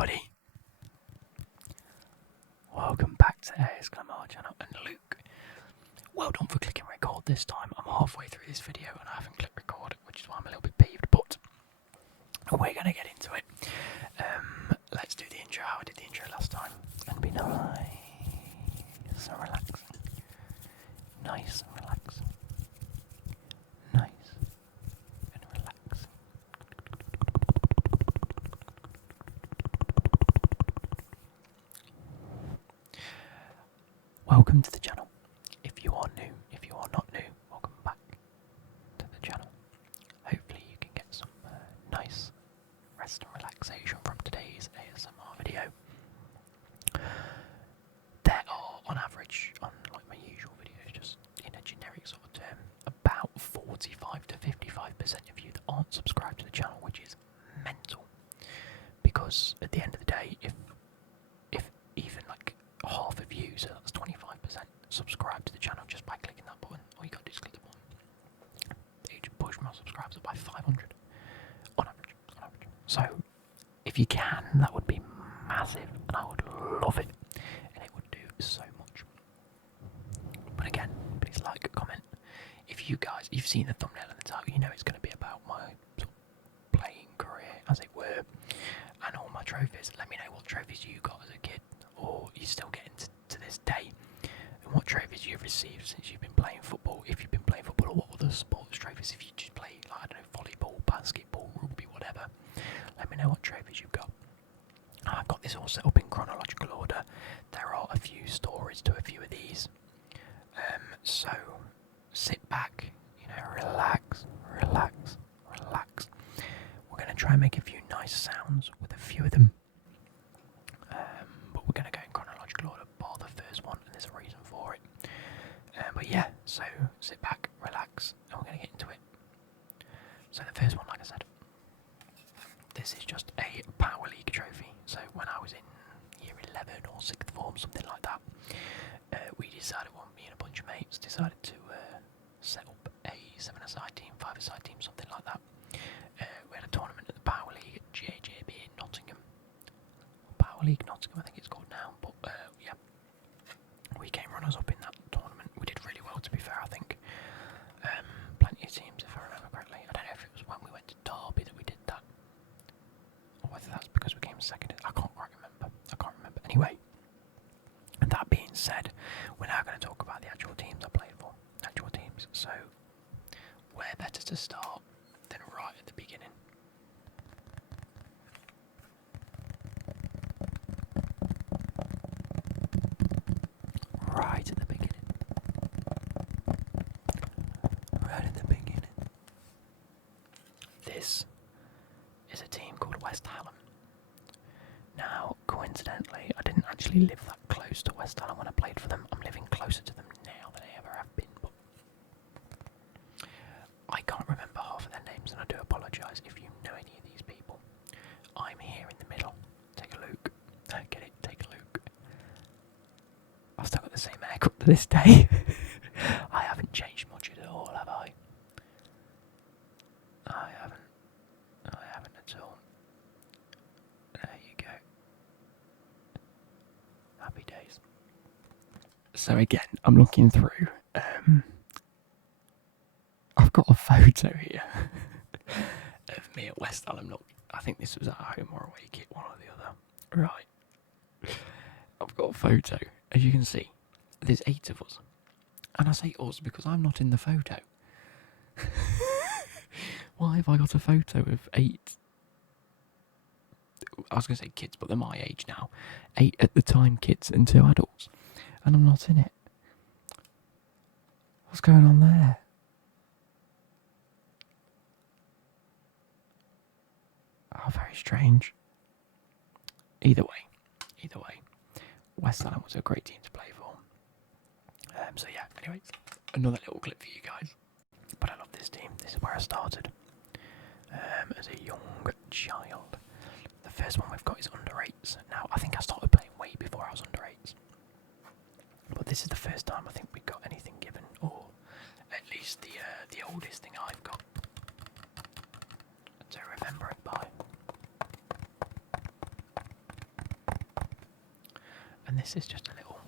everybody. Welcome back to ASMR channel and Luke. Well done for clicking record this time. I'm halfway through this video and I haven't clicked record, which is why I'm a little bit peeved, but we're going to get into it. Let's do the intro how I did the intro last time and be nice and relaxing. Nice and relaxing. Nice and relaxing. Welcome to the channel. If you are new, if you are not new, welcome back to the channel. Hopefully you can get some nice rest and relaxation from today's ASMR video. There are, on average, on like my usual videos, just in a generic sort of term, about 45 to 55% of you that aren't subscribed to the channel, which is mental. Because at the end of the day, if even like half of you, so that's 25%, subscribe to the channel just by clicking that button. All you got to do is click the button. It push my subscribers up by 500 on average. So if you can, that would be massive, and I would love it, and it would do so much. But again, please like, comment. If you guys, you've seen the thumbnail and the title, you know it's going to be about my sort of playing career, as it were, and all my trophies. Let me know what trophies you got as a kid, or you still getting to this day, and what trophies you've received since you've been playing football. If you've been playing football, or what other sports trophies, if you just play, like, I don't know, volleyball, basketball, rugby, whatever, let me know what trophies you've got. I've got this all set up in chronological order. There are a few stories to a few of these, so sit back, relax. We're going to try and make a few nice sounds with a few of them, but we're going to go in chronological order, bar the first one, and there's a reason for it. But yeah, so sit back, relax, and we're going to get into it. So the first one, like I said, this is just a Power League trophy. So when I was in year 11 or 6th form, something like that, we decided, me and a bunch of mates decided to set up a 7-a-side team, 5-a-side team, something like that. We had a tournament at the Power League at JJB in Nottingham. Power League Nottingham, I think it's called now, but yeah. We came runners up in that tournament. We did really well, to be fair, I think. Plenty of teams, if I remember correctly. I don't know if it was when we went to Derby that we did that, or whether that's because we came second. I can't quite remember. Anyway, that being said, we're now going to talk about the actual teams I played for. Actual teams. So, where better to start than right at the beginning? Right at the beginning. This is a team called West Hallam. Now, coincidentally, I didn't actually live that close to West Hallam when I played for them. I'm living closer to them now than I ever have been, but I can't remember half of their names, and I do apologise if you know any of these people. I'm here in the middle. Take a look. Get it? Take a look. I've still got the same haircut to this day. I haven't changed much at all, have I? I haven't at all. There you go. Happy days. So again, I'm looking through. I've got a photo here of me at West Hallam. Look, I think this was at home or away kit, one or the other. Right. I've got a photo. As you can see, there's 8 of us. And I say us because I'm not in the photo. Why have I got a photo of 8? I was going to say kids, but they're my age now. 8 at the time kids and 2 adults. And I'm not in it. What's going on there? Oh, very strange. Either way. West Hallam was a great team to play for. So yeah, anyways, another little clip for you guys. But I love this team. This is where I started. As a young child. The first one we've got is under 8s. Now, I think I started playing way before I was under 8s. But this is the first time I think we got anything given, or at least the oldest thing I've got to remember it by. And this is just a little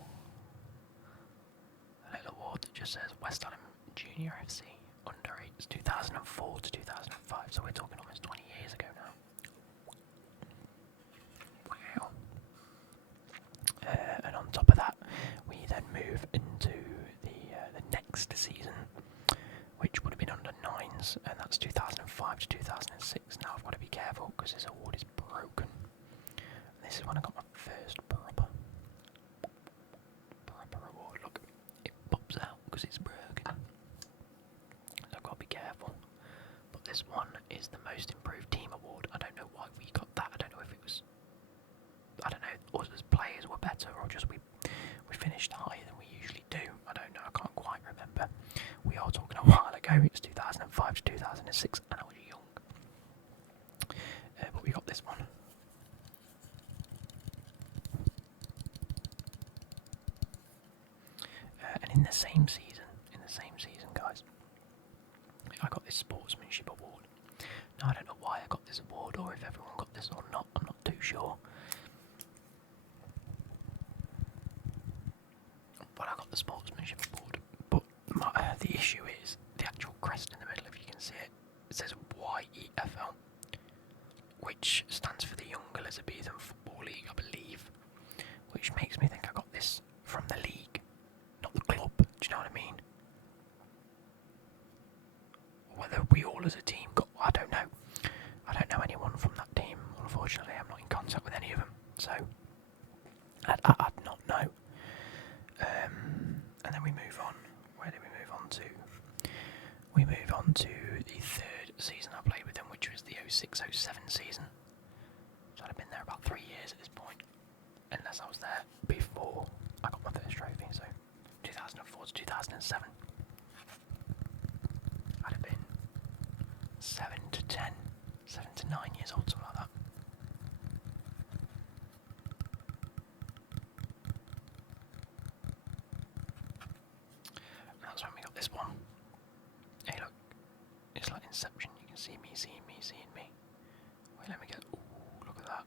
award that just says West Ham Junior FC under 8s 2004 to 2005. So we're talking almost 20 years ago now. Wow. And on top of that, we then move into the next season, which would have been under 9s, and that's 2005 to 2006. Now I've got to be careful because this award is broken. And this is when I got my first proper award. Look, it pops out because it's broken. So I've got to be careful. But this one is the most improved team award. I don't know why we got that. I don't know if it was, I don't know, us as players were better or just we finished higher than we usually do. I don't know. I can't quite remember. We are talking a while ago. It was 2005 to 2006, and I was young. But we got this one. And in the same season, guys, I got this sportsmanship award. Now I don't know why I got this award, or if everyone got this or not. I'm not too sure. But I got the sportsmanship award. But the issue is the actual crest in the middle. If you can see it, it says YEFL, which stands for the Young Elizabethan Football League, I believe. Which makes me think I got this from the league, not the club. Do you know what I mean? Whether we all as a team got, I don't know. I don't know anyone from that team. Unfortunately, I'm not in contact with any of them, so I'd not know. And then we move on. Where do we move on to? We move on to the third season I played with them, which was the 06-07 season. So I'd have been there about 3 years at this point, unless I was there before I got my first trophy. So 2004 to 2007. I'd have been 7 to 10, 7 to 9 years old, something like that. And that's when we got this one. Hey look, it's like Inception, you can see me, seeing me, seeing me. Wait, let me get, ooh, look at that.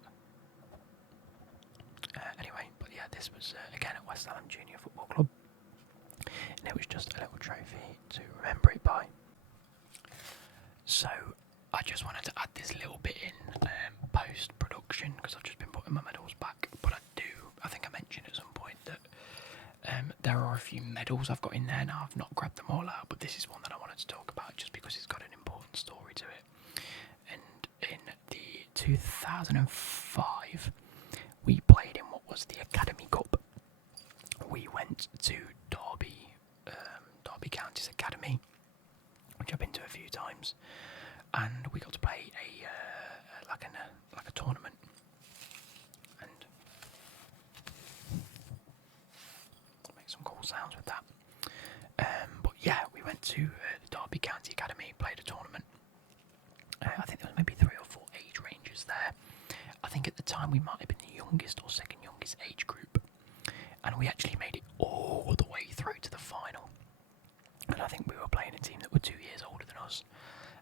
Anyway, but yeah, this was again at West Ham Junior Football Club. And it was just a little trophy to remember it by. So I just wanted to add this little bit in post-production because I've just been putting my medals back. But I think I mentioned at some point that there are a few medals I've got in there now. I've not grabbed them all out, but this is one that I wanted to talk about just because it's got an important story to it. And in the 2005, we played in what was the Academy Cup. We went to Derby County's Academy, which I've been to a few times, and we got to play a tournament. And make some cool sounds with that. But yeah, we went to the Derby County Academy, played a tournament. I think there was maybe 3 or 4 age ranges there. I think at the time we might have been the youngest or second youngest age group, and we actually made it all the way through to the final. And I think we were playing a team that were 2 years older than us,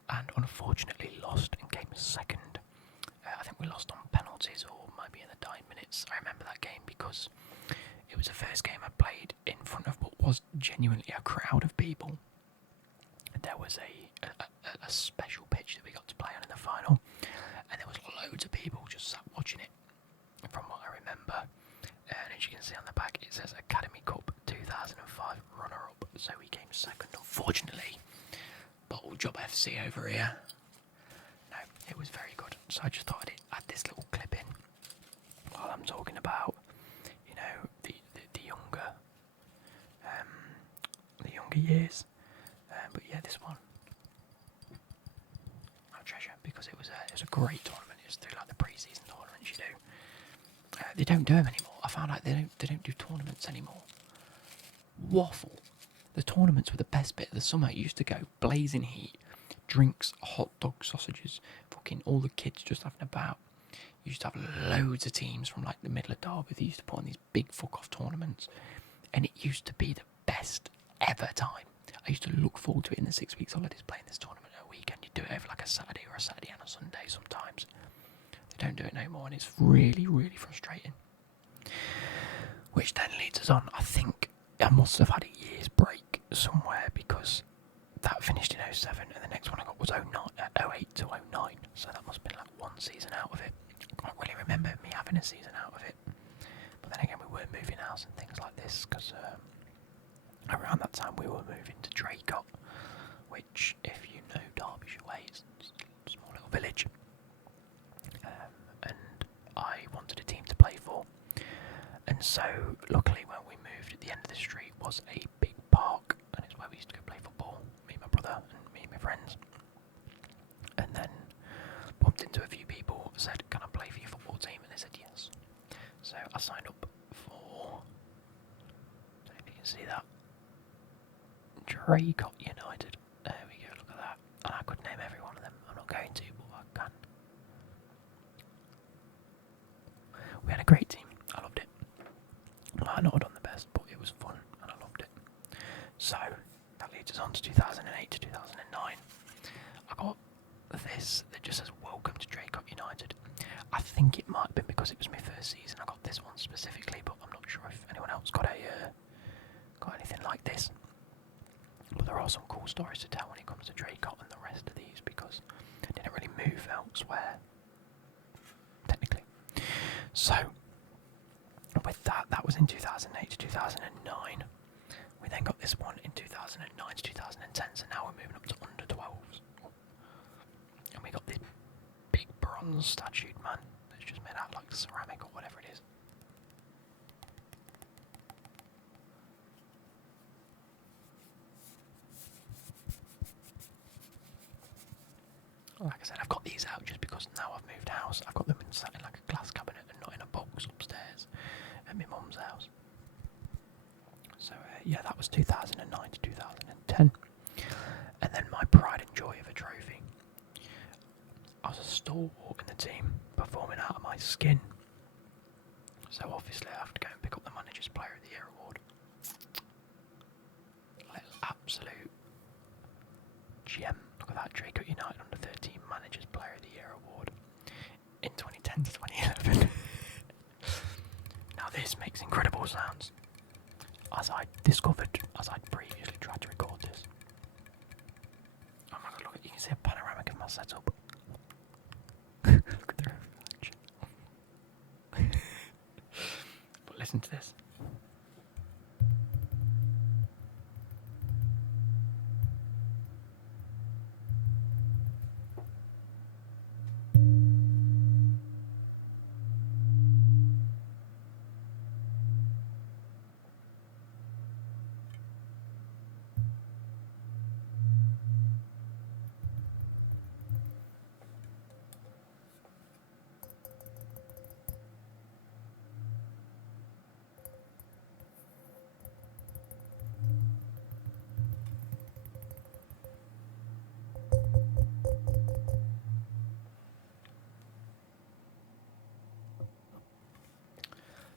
and unfortunately lost and came second. I think we lost on penalties or maybe in the dying minutes. I remember that game because it was the first game I played in front of what was genuinely a crowd of people. There was a special pitch that we got to play on in the final, and there was loads of people just sat watching it, from what I remember. And as you can see on the back, it says Academy Cup 2005 runner-up. So we came second, unfortunately. Bottle Job FC over here. No, it was very good. So I just thought I'd add this little clip in while I'm talking about, you know, the younger years. But yeah, this one I treasure because it was a great tournament. It was through like the pre-season tournaments you do. They don't do them anymore. I found out they don't do tournaments anymore. Waffle. The tournaments were the best bit of the summer. It used to go blazing heat, drinks, hot dogs, sausages, fucking all the kids just having about. You used to have loads of teams from like the middle of Derby. They used to put on these big fuck off tournaments, and it used to be the best ever time. I used to look forward to it in the 6 weeks holidays, playing this tournament at a weekend. You do it over like a Saturday or a Saturday and a Sunday sometimes. They don't do it no more, and it's really, really frustrating. Which then leads us on. I think I must have had a year's break somewhere because that finished in 07 and the next one I got was 08 to 09. So that must have been like one season out of it. I can't really remember me having a season out of it. But then again, we were moving house and things like this because around that time we were moving to Draycott, which, if you know Derbyshire Way, is a small little village. And I wanted a team to play for. And so, luckily, when we moved, at the end of the street was a big park, and it's where we used to go play football, me and my brother, and me and my friends. And then bumped into a few people, said, "Can I play for your football team?" And they said yes. So I signed up for, I don't know if you can see that, Draycott United. There we go, look at that. And I could name every one of them. I'm not going to, but I can. We had a great team. I loved it. I might not have done the best, but it was fun and I loved it. So that leads us on to 2008 to 2009. I got this that just says "Welcome to Draycott United." I think it might have been because it was my first season. I got this one specifically, but I'm not sure if anyone else got anything like this. But there are some cool stories to tell when it comes to Draycott and the rest of these because I didn't really move elsewhere, technically. So with that was in 2008 to 2009. We then got this one in 2009 to 2010, so now we're moving up to under 12s. And we got this big bronze statue, man, that's just made out of like ceramic or whatever it is. Like I said, I've got these out just because now I've moved house. I've got them sat in like a glass cabinet and not in a box upstairs at my mum's house. So yeah, that was 2009 to 2010. And then my pride and joy of a trophy. I was a stalwart in the team, performing out of my skin. So obviously I have to go and pick up the Manager's Player of the Year award. Absolute gem. Look at that, Draycott United under 13 Manager's Player of the Year award in 2010 to 2011. Now this makes incredible sounds. As I discovered, as I'd previously tried to record this. Oh my god, look, you can see a panoramic of my setup. Look at the reflection. But listen to this.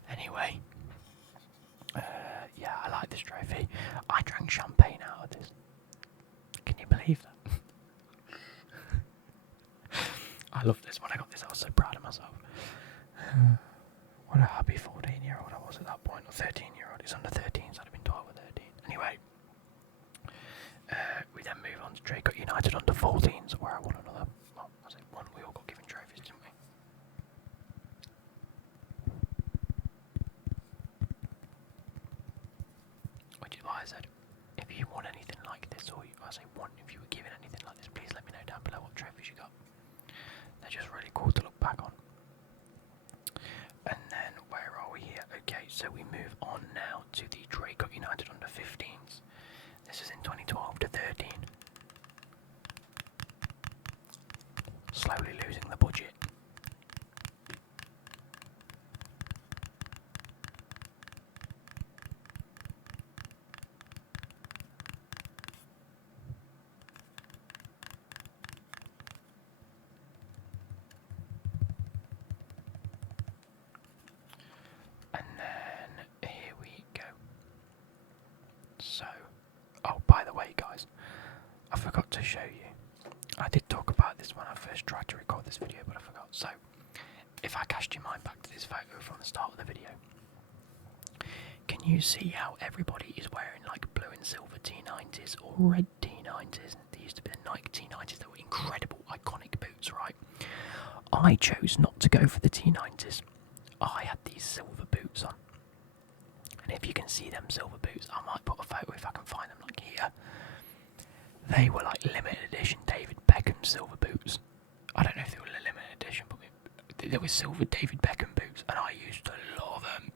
Anyway, yeah, I like this trophy. I drank champagne out of this. Can you believe that? I love this. When I got this, I was so proud of myself. What a happy 14-year-old I was at that point, or 13-year-old. It's under 13, so I'd have been 12 or 13. Anyway, we then move on to Draycott United under 14s, where I won another. Well, I say one. We all got given trophies, didn't we? Which is why I said, if you want anything like this, or I say one, if you were given anything like this, please let me know down below what trophies you got. They're just really cool to look back on. And then, where are we here? Okay, so we move on now to the Draycott United under 15s. This is in 2012 to 13. Slowly losing the budget. And then here we go. So, oh, by the way, guys, I forgot to show you. I did talk about this when I first tried to record this video, but I forgot. So, if I cast your mind back to this photo from the start of the video, can you see how everybody is wearing like blue and silver T90s or red T90s? They used to be the Nike T90s that were incredible, iconic boots, right? I chose not to go for the T90s. I had these silver boots on. And if you can see them silver boots, I might put a photo if I can find them, like here. They were like limited edition David Beckham silver boots. I don't know if they were limited edition, but they were silver David Beckham boots, and I used to love them.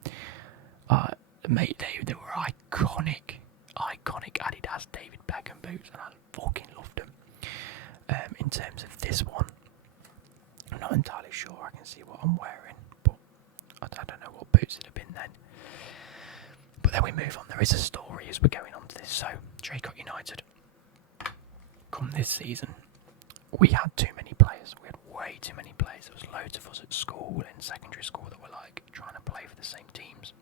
Mate, they were iconic Adidas David Beckham boots, and I fucking loved them. In terms of this one, I'm not entirely sure I can see what I'm wearing, but I don't know what boots it have been then. But then we move on. There is a story as we're going on to this. So, Draycott United, come this season, we had too many players. We had way too many players. There was loads of us at school, in secondary school, that were like trying to play for the same teams.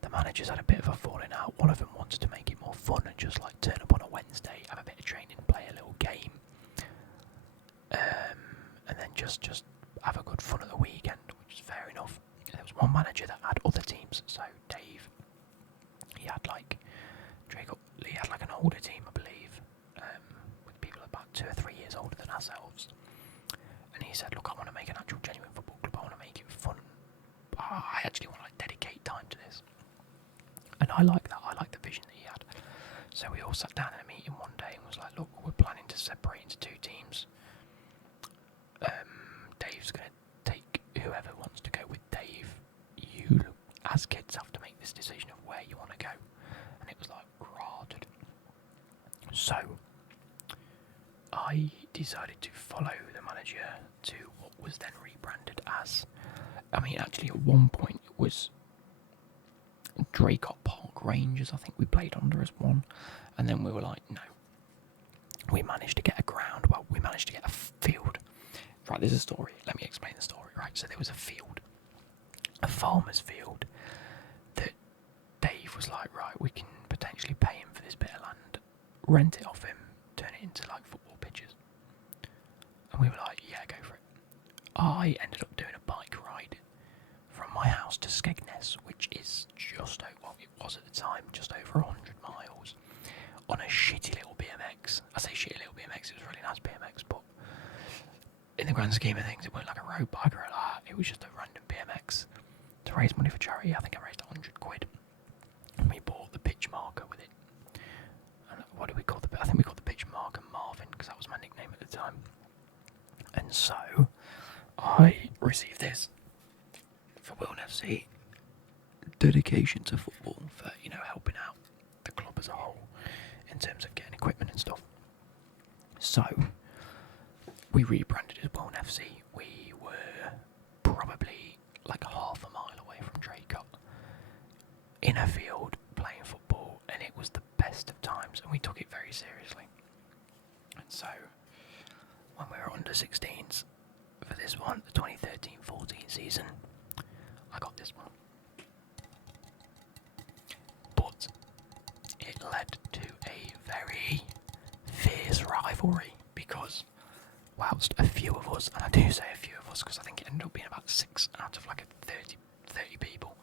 The managers had a bit of a falling out. One of them wanted to make it more fun and just like turn up on a Wednesday, have a bit of training, play a little game, and then just have a good fun at the weekend, which is fair enough. And there was one manager that had other teams. So Dave, he had like an older team, I believe, with people about 2 or 3 years older than ourselves. And he said, "Look, I want to make an actual genuine football club. I want to make it fun. I actually want to like dedicate time to this." And I like that. I like the vision that he had. So we all sat down in a meeting one day and was like, "Look, we're planning to separate into 2 teams. Dave's going to take whoever wants to go with Dave. You, as kids, have to make this decision of where you want to go." And it was like, rotted. So I decided to follow the manager to what was then rebranded as, actually at one point it was Draycott Park Rangers, I think we played under as one, and then we were like, no. We managed to get a ground, we managed to get a field. Right, there's a story, let me explain the story, right? So there was a field, a farmer's field, that Dave was like, right, we can potentially pay him for this bit of land, rent it off him, turn it into like football pitches. And we were like, yeah, go for it. I ended up doing a bike ride from my house to Skegness, which is it was at the time, just over 100 miles, on a shitty little BMX. I say shitty little BMX, it was a really nice BMX, but in the grand scheme of things, it wasn't like a road bike or that. It was just a random BMX to raise money for charity. I think I raised 100 quid. And we bought the pitch marker with it. And what do we call I think we called the pitch marker Marvin, because that was my nickname at the time. And so I received this for Wilton FC, dedication to football, for helping out the club as a whole in terms of getting equipment and stuff. So we rebranded as Wilton FC. We were probably like half a mile away from Draycott, in a field playing football, and it was the best of times, and we took it very seriously. And so when we were under 16s for this one, the 2013-14 season, I got this one. But it led to a very fierce rivalry, because whilst a few of us, and I do say a few of us because I think it ended up being about 6 out of like 30 people,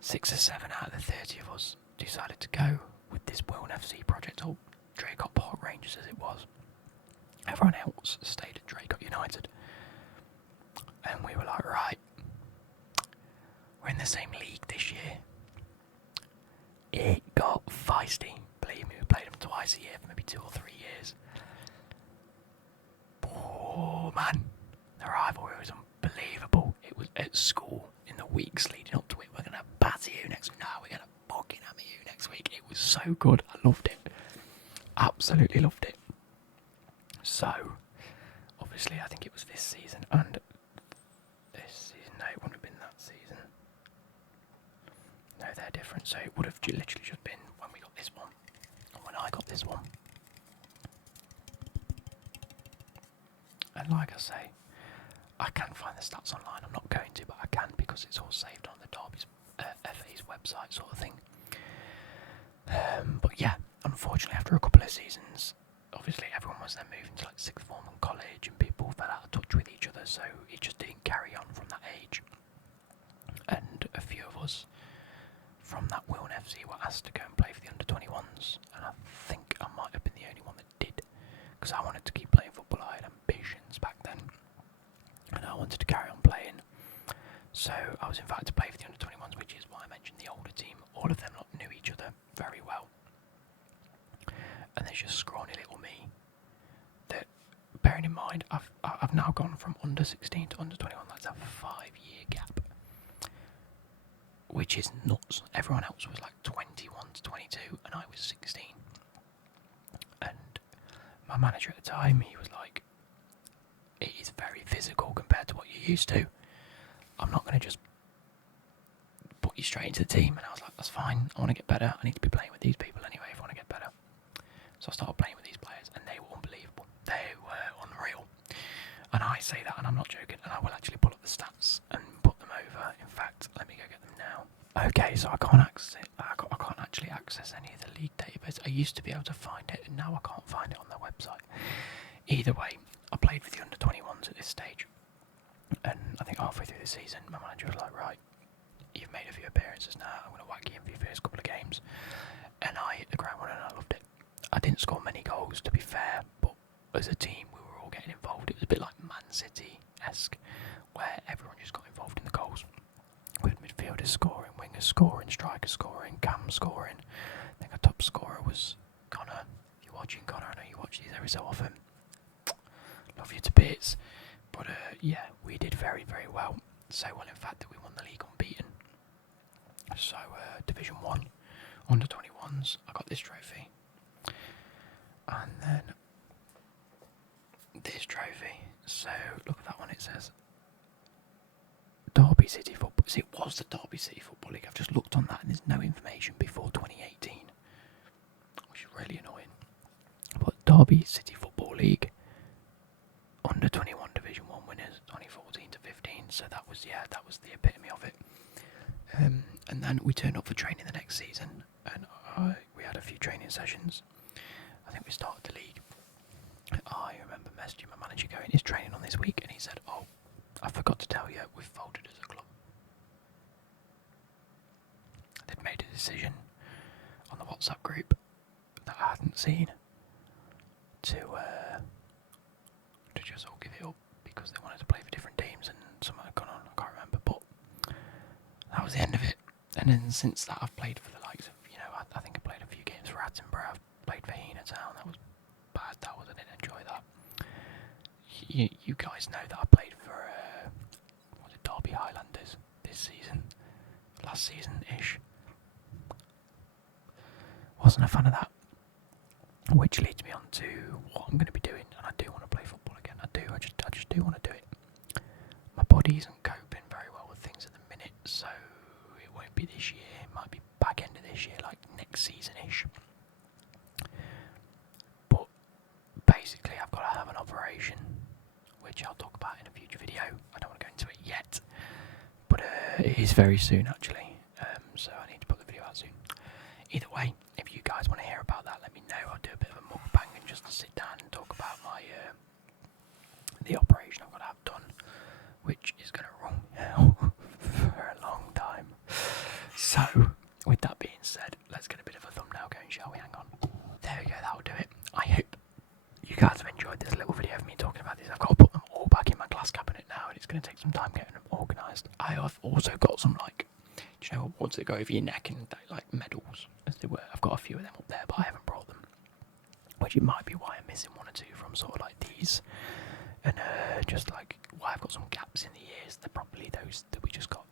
6 or 7 out of the 30 of us decided to go with this Wilton FC project, or Draycott Park Rangers as it was. Everyone else stayed at Draycott United. And we were like, right, we're in the same league this year. It got feisty. Believe me, we played them twice a year for maybe 2 or 3 years. Oh man, the rivalry was unbelievable. It was at school in the weeks leading up to it. We're going to batter you next week. No, we're going to fucking hammer you next week. It was so good. I loved it. Absolutely loved it. So, obviously, I think it was this season and this season. No, it wouldn't have been that season. No, they're different. So it would have literally just been when we got this one and when I got this one. And like I say, I can find the stats online. I'm not going to, but I can, because it's all saved on the Derby's FA's website, sort of thing. But yeah, unfortunately, after a couple of seasons, obviously everyone was then moving to like sixth form and college, and people fell out of touch with each other, so it just didn't carry on from that age. And a few from that Wiln FC were asked to go and play for the under-21s, and I think I might have been the only one that did, because I wanted to keep playing football. I had ambitions back then, and I wanted to carry on playing. So I was invited to play for the under-21s, which is why I mentioned the older team. All of them knew each other very well, and there's just scrawny little me. That, bearing in mind, I've now gone from under-16 to under-21. That's a 5-year gap, which is nuts. Everyone else was like 21 to 22, and I was 16. And my manager at the time, he was like, "It is very physical compared to what you're used to. I'm not going to just put you straight into the team." And I was like, "That's fine. I want to get better. I need to be playing with these people anyway if I want to get better." So I started playing with these players, and they were unbelievable. They were unreal. And I say that, and I'm not joking, and I will actually pull up the stats and put them over. In fact, let me go get them now. Okay, so I can't access it. I can't actually access any of the league database. I used to be able to find it, and now I can't find it on their website. Either way, I played for the under-21s at this stage, and I think halfway through the season, my manager was like, "Right, you've made a few appearances now. I'm going to whack you in for your first couple of games." And I hit the ground running, and I loved it. I didn't score many goals, to be fair, but as a team, we were all getting involved. It was a bit like Man City-esque, where everyone just got involved in the goals. With midfielders scoring, wingers scoring, strikers scoring, Cam scoring. I think our top scorer was Connor. If you're watching, Connor, I know you watch these every so often. Love you to bits. But yeah, we did very, very well. So well, in fact, that we won the league unbeaten. So Division 1, under-21s, I got this trophy. And then this trophy. So look at that one, it says Derby City Football. See, it was the Derby City Football League. I've just looked on that and there's no information before 2018, which is really annoying. But Derby City Football League, under-21 Division 1 winners, 2014 to 15. So that was the epitome of it. And then we turned up for training the next season, and we had a few training sessions. I think we started the league. I remember messaging my manager going, "Is training on this week?" And he said, "Oh, I forgot to tell you, we've folded as a club." They'd made a decision on the WhatsApp group that I hadn't seen to just all give it up because they wanted to play for different teams and something had gone on, I can't remember, but that was the end of it. And then since that I've played for the likes of, I think I played a few games for Attenborough, I've played for Hena Town, that was bad, I didn't enjoy that. You guys know that I played for Derby Highlanders this season, last season-ish. Wasn't a fan of that, which leads me on to what I'm going to be doing, and I do want to play football again. I just do want to do it. My body isn't coping very well with things at the minute, so it won't be this year. It might be back end of this year, like next season-ish. But basically, I've got to have an operation, which I'll talk about in a future video. I don't want to go into it yet, but it is very soon actually, so I need to put the video out soon. Either way, if you guys want to hear about that, let me know. I'll do a bit of a mukbang and just to sit down and talk about my the operation I've got to have done, which is going to run hell for a long time. So, with that being said, let's get a bit of a thumbnail going, shall we? Hang on. There we go, that'll do it. I hope you guys have enjoyed this little video of me talking about this. I've got to put them all back in my glass cabinet now, and it's going to take some time getting them organised. I have also got some, do you know what that go over your neck and like medals, as they were. I've got a few of them up there, but I haven't brought them, which it might be why I'm missing one or two from sort of like these, and just like why I've got some gaps in the ears. They're probably those that we just got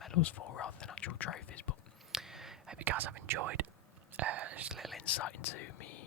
medals for rather than actual trophies. But I hope you guys have enjoyed. Just a little insight into me